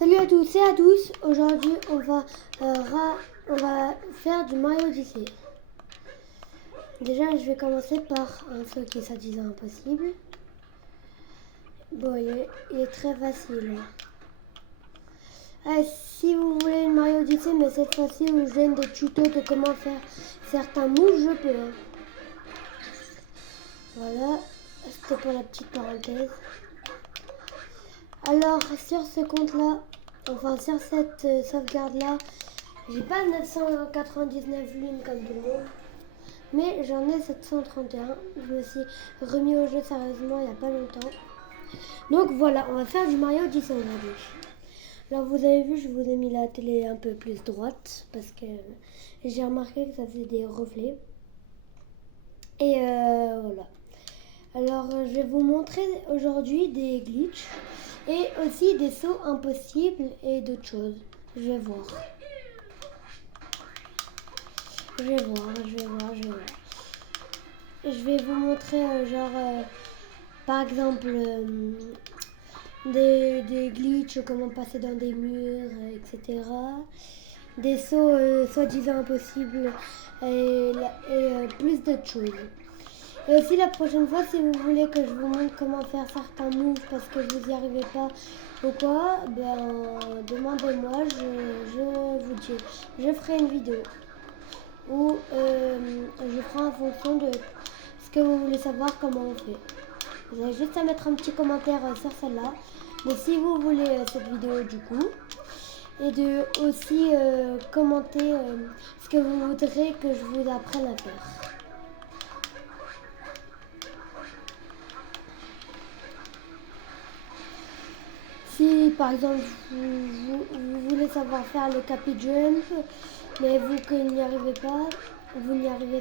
Salut à tous et à tous. Aujourd'hui, on va faire du Mario Odyssey. Déjà, je vais commencer par un saut qui est soi-disant impossible. Bon, il est très facile. Si vous voulez une Mario Odyssey, mais cette fois-ci où je donne des tutos de comment faire certains moves, je peux. Voilà, c'était pour la petite parenthèse. Alors, sur ce compte-là, enfin sur cette sauvegarde-là, j'ai pas 999 lunes comme tout le monde, mais j'en ai 731. Je me suis remis au jeu sérieusement il n'y a pas longtemps. Donc voilà, on va faire du Mario Odyssey aujourd'hui. Alors vous avez vu, je vous ai mis la télé un peu plus droite parce que j'ai remarqué que ça faisait des reflets. Et voilà. Alors je vais vous montrer aujourd'hui des glitches et aussi des sauts impossibles et d'autres choses. Je vais voir. Je vais voir. Je vais vous montrer par exemple des glitches, comment passer dans des murs, etc. Des sauts soi-disant impossibles et plus d'autres choses. Et aussi la prochaine fois, si vous voulez que je vous montre comment faire certains moves parce que vous n'y arrivez pas ou quoi, ben demandez-moi, je vous dis. Je ferai une vidéo où je ferai en fonction de ce que vous voulez savoir comment on fait. Vous avez juste à mettre un petit commentaire sur celle-là. Mais si vous voulez cette vidéo du coup, et de aussi commenter ce que vous voudrez que je vous apprenne à faire. Si par exemple vous voulez savoir faire le capi jump, mais vous n'y arrivez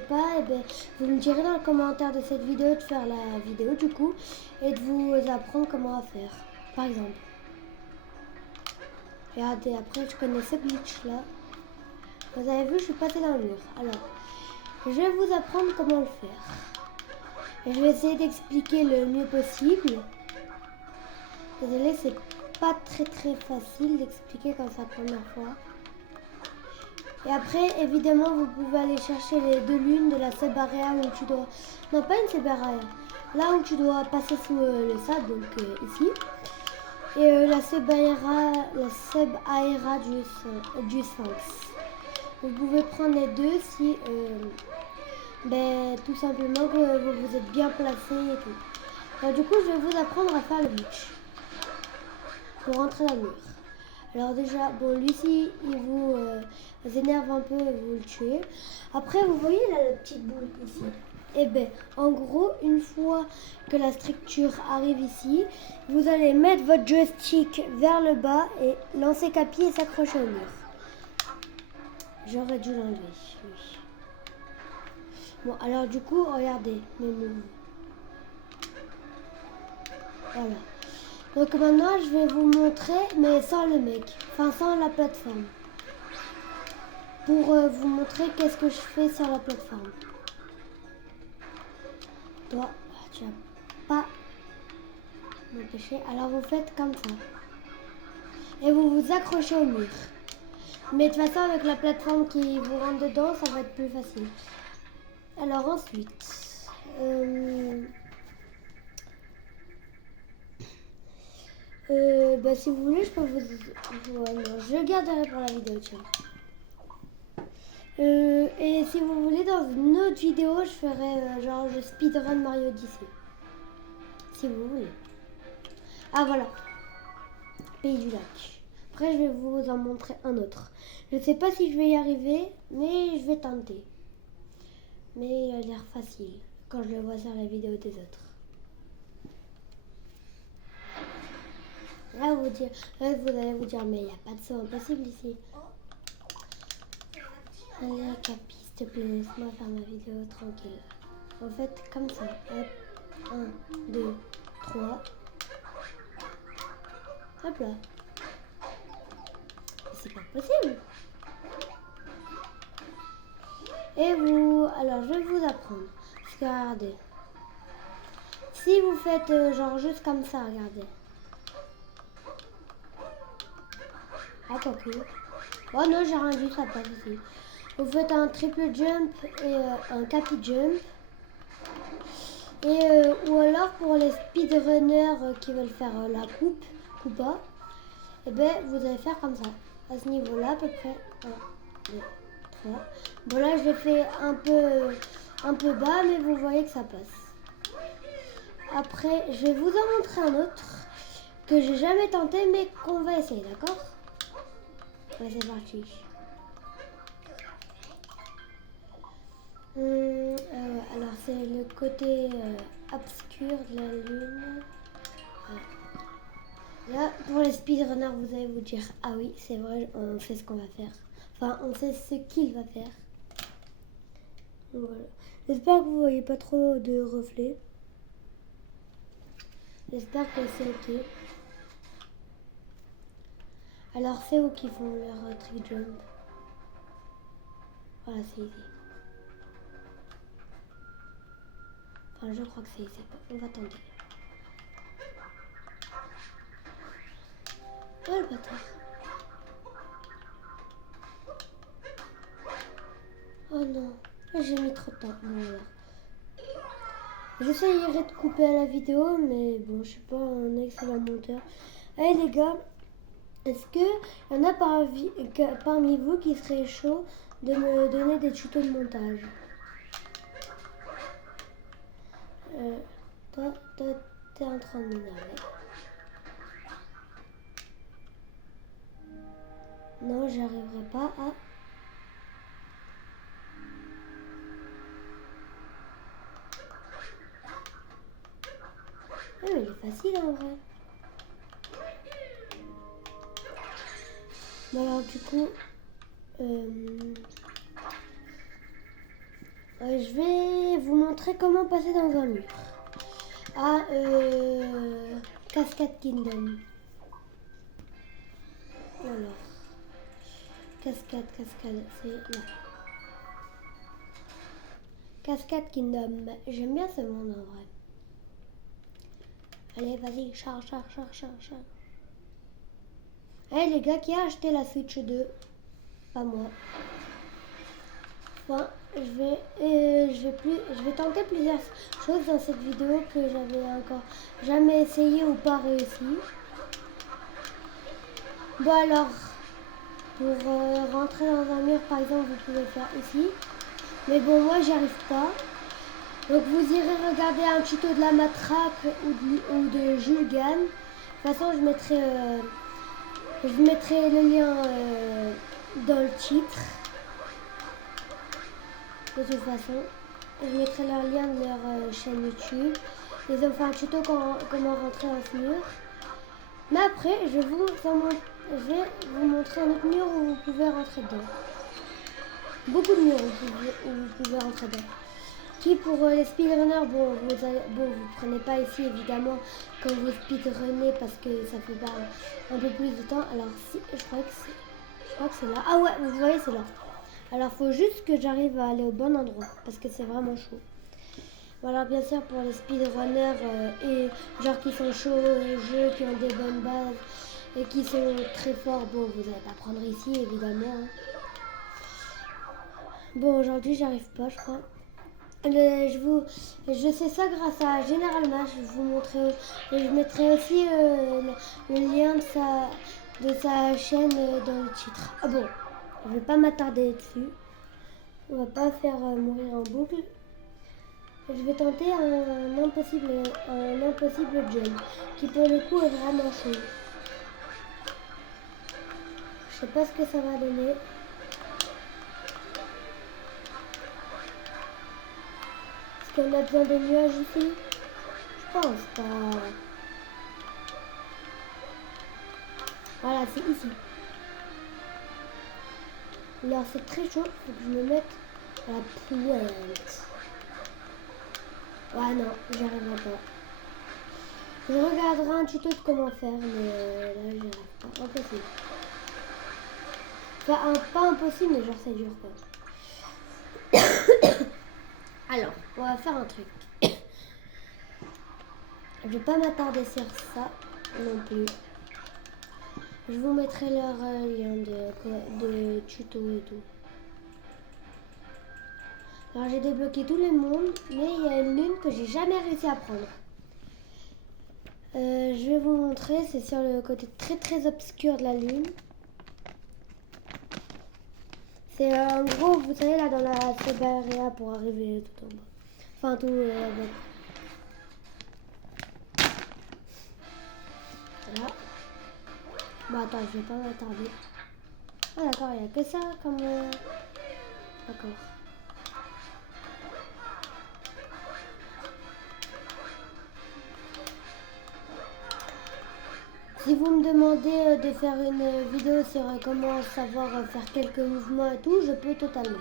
pas, et bien vous me direz dans le commentaire de cette vidéo de faire la vidéo du coup et de vous apprendre comment faire. Par exemple. Regardez, après je connais ce glitch là. Vous avez vu, je suis passée dans le mur. Alors, je vais vous apprendre comment le faire. Et je vais essayer d'expliquer le mieux possible. Désolée, c'est pas très facile d'expliquer comme ça la première fois. Et après, évidemment, vous pouvez aller chercher les 2 lunes de la sub area où tu dois... Non, pas une sub area. Là où tu dois passer sous le sable, donc ici. Et la sub aera du Sphinx. Vous pouvez prendre les deux si... tout simplement que vous êtes bien placé et tout. Alors, du coup, je vais vous apprendre à faire le glitch. Pour rentrer dans le mur. Alors déjà, bon, lui-ci, il vous énerve un peu et vous le tuez. Après, vous voyez là la petite boule ici. Et bien, en gros, une fois que la structure arrive ici, vous allez mettre votre joystick vers le bas et lancer capi et s'accrocher au mur. J'aurais dû l'enlever, oui. Bon, alors du coup, regardez mes moves. Voilà. Donc maintenant, je vais vous montrer, mais sans le mec, enfin sans la plateforme. Pour vous montrer qu'est-ce que je fais sur la plateforme. Toi, tu vas pas m'empêcher. Alors vous faites comme ça. Et vous vous accrochez au mur. Mais de toute façon, avec la plateforme qui vous rentre dedans, ça va être plus facile. Alors ensuite... si vous voulez, je peux vous... Ouais, non, je le garderai pour la vidéo, tiens. Et si vous voulez, dans une autre vidéo, je ferai genre le speedrun Mario Odyssey. Si vous voulez. Ah voilà. Pays du lac. Après, je vais vous en montrer un autre. Je ne sais pas si je vais y arriver, mais je vais tenter. Mais il a l'air facile quand je le vois sur la vidéo des autres. Là, vous allez vous dire, mais il n'y a pas de saut impossible ici. Allez, Capi, s'il te plaît, laisse-moi faire ma vidéo tranquille. En fait, comme ça. Hop. 1, 2, 3. Hop là. C'est pas possible. Et vous... Alors, je vais vous apprendre. Parce que, regardez. Si vous faites genre juste comme ça, regardez. Ah, quoi que. Oh non, j'ai rien dit, ça passe ici. Vous faites un triple jump et un capi jump. Et ou alors pour les speedrunners qui veulent faire la coupa, et ben vous allez faire comme ça. À ce niveau-là, à peu près. 1, 2, 3. Bon là, je l'ai fait un peu bas, mais vous voyez que ça passe. Après, je vais vous en montrer un autre que j'ai jamais tenté, mais qu'on va essayer, d'accord? Ouais, c'est parti. Alors c'est le côté obscur de la lune. Là, pour les speedrunners, vous allez vous dire, ah oui, c'est vrai, on sait ce qu'on va faire. Enfin, on sait ce qu'il va faire. Donc, voilà. J'espère que vous voyez pas trop de reflets. J'espère que c'est ok. Alors, c'est où qu'ils font leur trick jump? Voilà, c'est ici. Enfin, je crois que c'est ici. On va tenter. Oh le bâtard. Oh non, j'ai mis trop de temps. Bon, voilà. J'essayerai de couper à la vidéo, mais bon, je suis pas un excellent monteur. Allez les gars, est-ce qu'il y en a parmi vous qui seraient chaud de me donner des tutos de montage? Toi, t'es en train de m'énerver. Non, j'arriverai pas à... Ah, mais il est facile en vrai. Bon alors du coup... je vais vous montrer comment passer dans un mur. Ah, Cascade Kingdom. Alors... Cascade, c'est là. Cascade Kingdom. J'aime bien ce monde en vrai. Allez, vas-y, charge. Allez les gars, qui a acheté la Switch 2? Pas moi. Enfin, je vais tenter plusieurs choses dans cette vidéo que j'avais encore jamais essayé ou pas réussi. Bon alors, pour rentrer dans un mur par exemple, vous pouvez le faire ici. Mais bon, moi j'y arrive pas. Donc vous irez regarder un tuto de la matraque ou de Jules Gann. De toute façon, je mettrai le lien dans le titre. De toute façon, je mettrai leur lien de leur chaîne YouTube. Ils ont fait un tuto comment rentrer dans ce mur. Mais après, je vais vous montrer un autre mur où vous pouvez rentrer dedans. Beaucoup de murs où vous pouvez rentrer dedans. Qui pour les speedrunners, bon, vous prenez pas ici évidemment quand vous speedrunnez parce que ça fait pas un peu plus de temps. Alors si, je crois que c'est là. Ah ouais, vous voyez c'est là. Alors faut juste que j'arrive à aller au bon endroit parce que c'est vraiment chaud. Voilà, bien sûr pour les speedrunners et genre qui sont chauds au jeu, qui ont des bonnes bases et qui sont très forts, bon vous n'allez pas prendre ici évidemment. Hein. Bon aujourd'hui j'arrive pas je crois. Je sais ça grâce à General Match, je mettrai aussi le lien de sa chaîne dans le titre. Ah bon, je vais pas m'attarder dessus, on va pas faire mourir en boucle. Je vais tenter un impossible jump qui pour le coup est vraiment chaud. Je sais pas ce que ça va donner. Est-ce qu'on a besoin de nuages ici? Je pense pas. Voilà, c'est ici. Alors c'est très chaud, faut que je me mette à la pointe. Ouais non, j'y arriverai pas. Je regarderai un tuto de comment faire, mais là j'y arrive pas. Impossible. Enfin, pas impossible, mais genre c'est dur quoi. Alors, on va faire un truc. Je vais pas m'attarder sur ça non plus. Je vous mettrai leur lien de tuto et tout. Alors j'ai débloqué tous les mondes, mais il y a une lune que j'ai jamais réussi à prendre. Je vais vous montrer, c'est sur le côté très très obscur de la lune. C'est en gros, vous savez là dans la Siberia pour arriver tout en bas. Enfin tout là-bas. Voilà. Bah attends, je vais pas m'attarder. Ah d'accord, il n'y a que ça comme... D'accord. Si vous me demandez de faire une vidéo sur comment savoir faire quelques mouvements et tout, je peux totalement.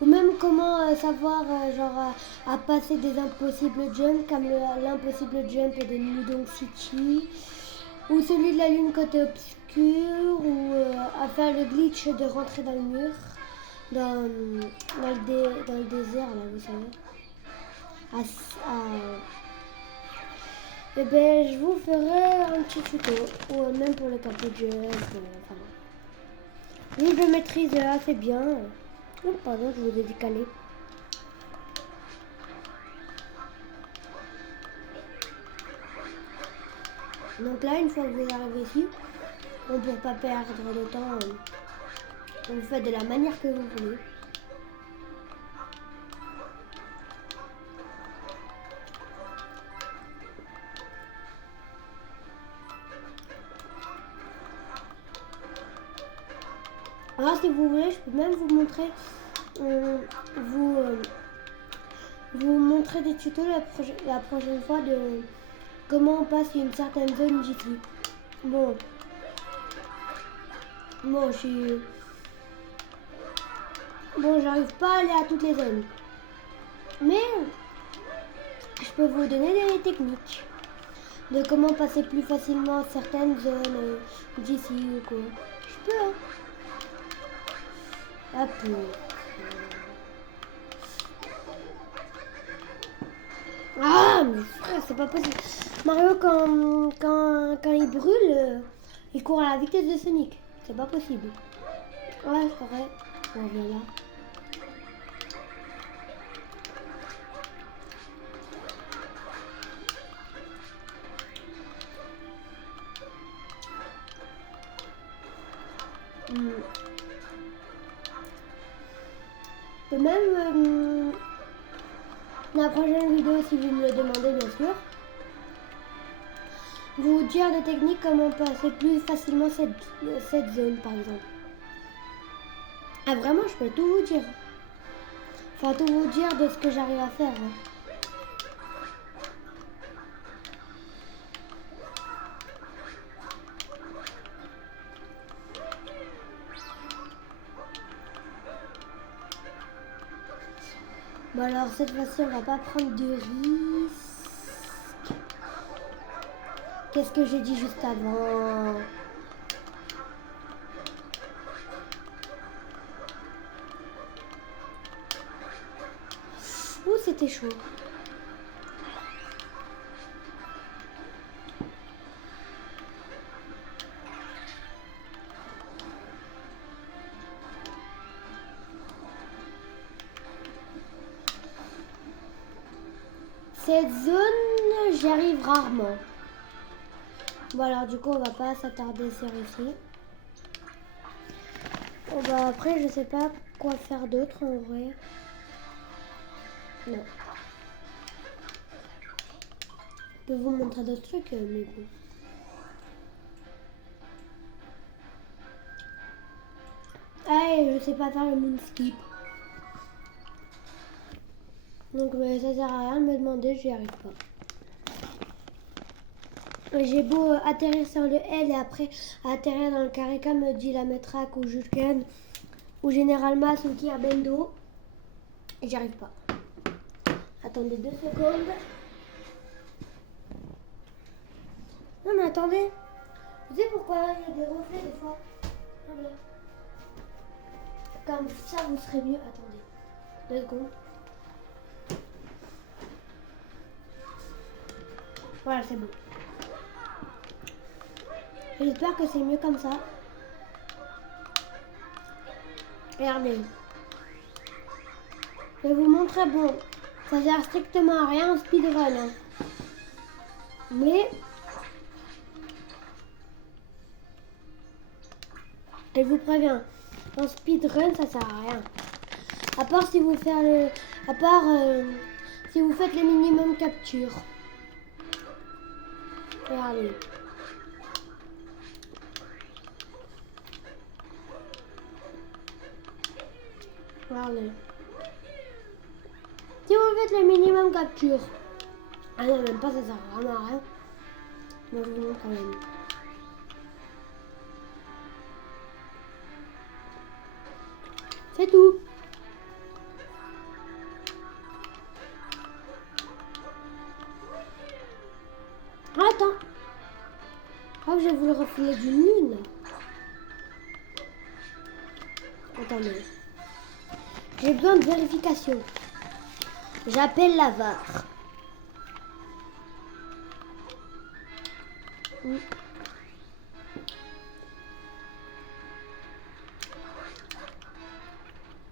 Ou même comment savoir genre à passer des impossibles jumps comme l'impossible jump de New Donk City, ou celui de la lune côté obscur, ou à faire le glitch de rentrer dans le mur, dans le désert là, vous savez. Et ben je vous ferai un petit tuto, ou même pour le capot jump. Enfin, oui, je le maîtrise assez bien. Oh, pardon, je vous ai décalé. Donc là, une fois que vous arrivez ici, on pour pas perdre de temps, vous faites de la manière que vous voulez. Alors si vous voulez, je peux même vous montrer, vous montrer des tutos la prochaine fois de comment on passe une certaine zone d'ici. Bon, j'arrive pas à aller à toutes les zones, mais je peux vous donner des techniques de comment passer plus facilement certaines zones d'ici ou quoi. Je peux, hein. Hop. Ah, mais frère, c'est pas possible. Mario, quand il brûle, il court à la vitesse de Sonic. C'est pas possible. Ouais, c'est vrai. On vient là. Je peux même, la prochaine vidéo, si vous me le demandez, bien sûr, vous dire des techniques comment passer plus facilement cette zone, par exemple. Ah, vraiment, je peux tout vous dire. Enfin, tout vous dire de ce que j'arrive à faire. Hein. Bon alors cette fois-ci on va pas prendre de risques. Qu'est-ce que j'ai dit juste avant? Ouh, c'était chaud. Cette zone, j'y arrive rarement. Bon alors du coup on va pas s'attarder sur ici. Bon, bah, après je sais pas quoi faire d'autre en vrai. Non. Je peux vous montrer d'autres trucs mais bon. Ah et je sais pas faire le moon skip. Donc ça sert à rien de me demander, j'y arrive pas. J'ai beau atterrir sur le L et après atterrir dans le carré comme dit la Matraque ou Julken ou Général Mass ou Kirbendo. Et j'y arrive pas. Attendez 2 secondes. Non mais attendez. Vous savez pourquoi il y a des reflets des fois? Voilà. Comme ça vous serez mieux. Attendez. 2 secondes. Voilà, c'est bon. J'espère que c'est mieux comme ça. Regardez. Je vais vous montrer, bon, ça sert strictement à rien en speedrun. Hein. Mais, je vous préviens, en speedrun, ça sert à rien. À part si vous faites le, si vous faites le minimum capture. Regardez. Regardez. Si vous faites le minimum capture. Ah non, même pas, ça sert vraiment à rien. Mais je vous montre quand même. C'est tout. Attends. Oh, j'ai voulu refiler d'une lune. Attendez. J'ai besoin de vérification. J'appelle la VAR.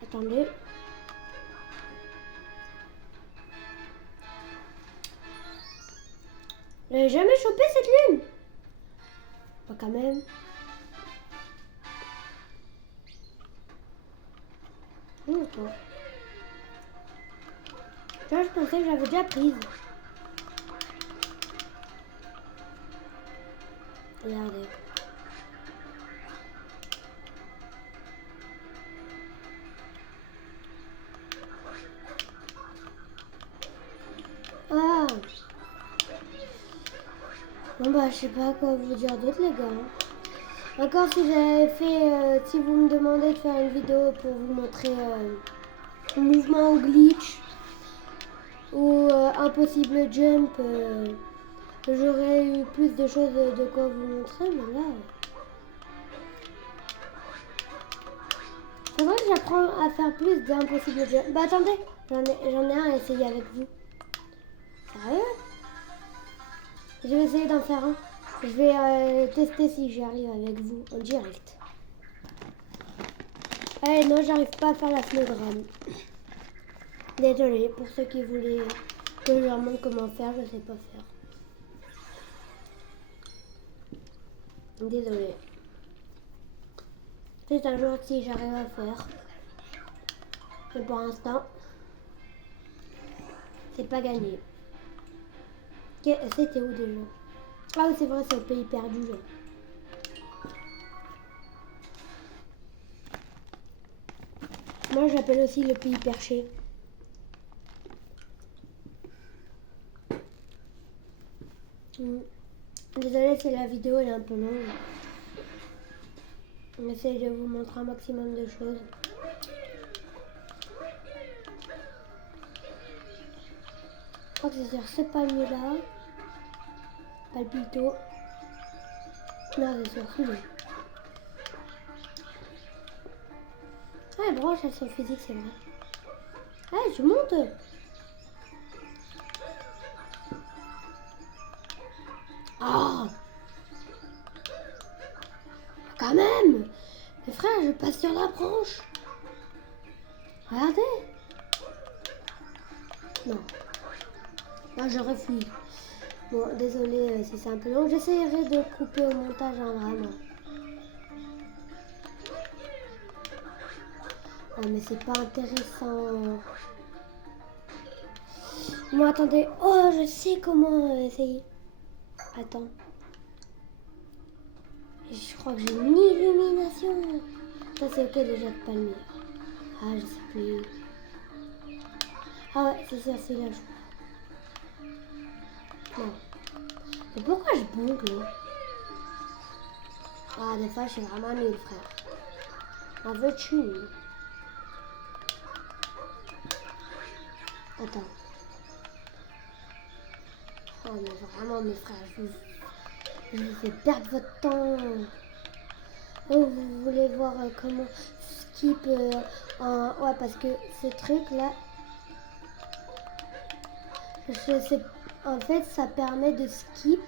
Attendez. J'ai jamais chopé cette lune. Pas quand même. Attends. Là, je pensais que j'avais déjà prise. Regardez. Ah. Bon bah je sais pas quoi vous dire d'autre les gars. Encore si j'avais fait, si vous me demandez de faire une vidéo pour vous montrer mouvement ou glitch ou impossible jump, j'aurais eu plus de choses de quoi vous montrer, mais là... C'est vrai que j'apprends à faire plus d'impossible jump. Bah attendez, j'en ai un à essayer avec vous. Sérieux? Je vais essayer d'en faire un. Je vais tester si j'y arrive avec vous en direct. Eh non, j'arrive pas à faire la snowdrum. Désolée pour ceux qui voulaient que je leur montre comment faire, je sais pas faire. Désolée. C'est un jour si j'arrive à faire. Mais pour l'instant, c'est pas gagné. C'était où déjà? Ah oui, c'est vrai, c'est au pays perdu. Là. Moi, j'appelle aussi le pays perché. Désolée si la vidéo elle est un peu longue. On essaie de vous montrer un maximum de choses. Je crois que c'est sur ce palmier là. Palpito. Non, c'est sur celui-là. Ah, les branches elles sont physiques, c'est vrai. Ah, je monte. Ah, quand même. Mais frère, je passe sur la branche. Regardez. Non. Non, je refuse. Bon, désolé si c'est un peu long. J'essaierai de couper au montage, hein, vraiment. Oh, mais c'est pas intéressant. Bon, attendez. Oh, je sais comment essayer. Attends. Je crois que j'ai une illumination. Ça, c'est ok déjà de palmier. Ah, je sais plus. Ah ouais, c'est ça, c'est là. Non. Mais pourquoi je boucle là? Ah, des fois, je suis vraiment nul, frère. En veux-tu? Attends. Oh, mais vraiment, mes frères, je vous fais perdre votre temps. Oh, vous voulez voir comment skip ouais, parce que ce truc là, je sais, en fait, ça permet de skip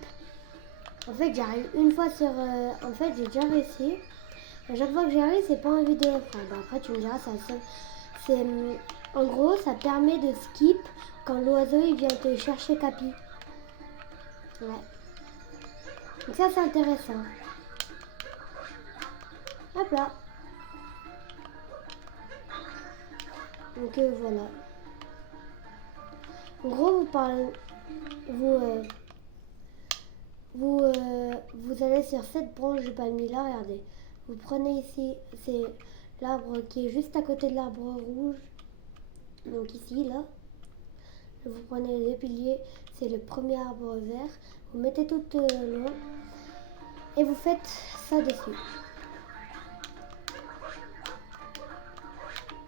En fait, j'arrive une fois sur... en fait, j'ai déjà réussi. À chaque fois que j'arrive, c'est pas en vidéo. Enfin, bah, après, tu me diras, c'est... En gros, ça permet de skip quand l'oiseau, il vient te chercher Capi. Ouais. Donc ça, c'est intéressant. Hop là. Donc voilà. En gros, vous parlez... Vous allez sur cette branche du palmier là, regardez. Vous prenez ici, c'est l'arbre qui est juste à côté de l'arbre rouge. Donc ici, là. Vous prenez les piliers, c'est le premier arbre vert. Vous mettez tout loin et vous faites ça dessus.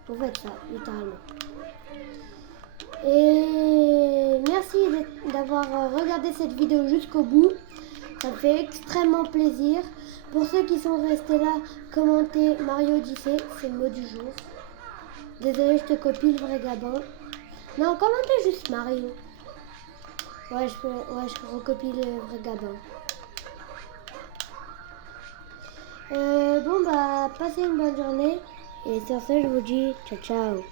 Vous faites ça, littéralement. Et merci d'avoir regardé cette vidéo jusqu'au bout. Ça me fait extrêmement plaisir. Pour ceux qui sont restés là, commentez Mario Odyssey, c'est le mot du jour. Désolé, je te copie le vrai Gabin. Non, commentez juste Mario. Ouais, je recopie le vrai Gabin. Bon, bah, passez une bonne journée. Et sur ce, je vous dis ciao, ciao.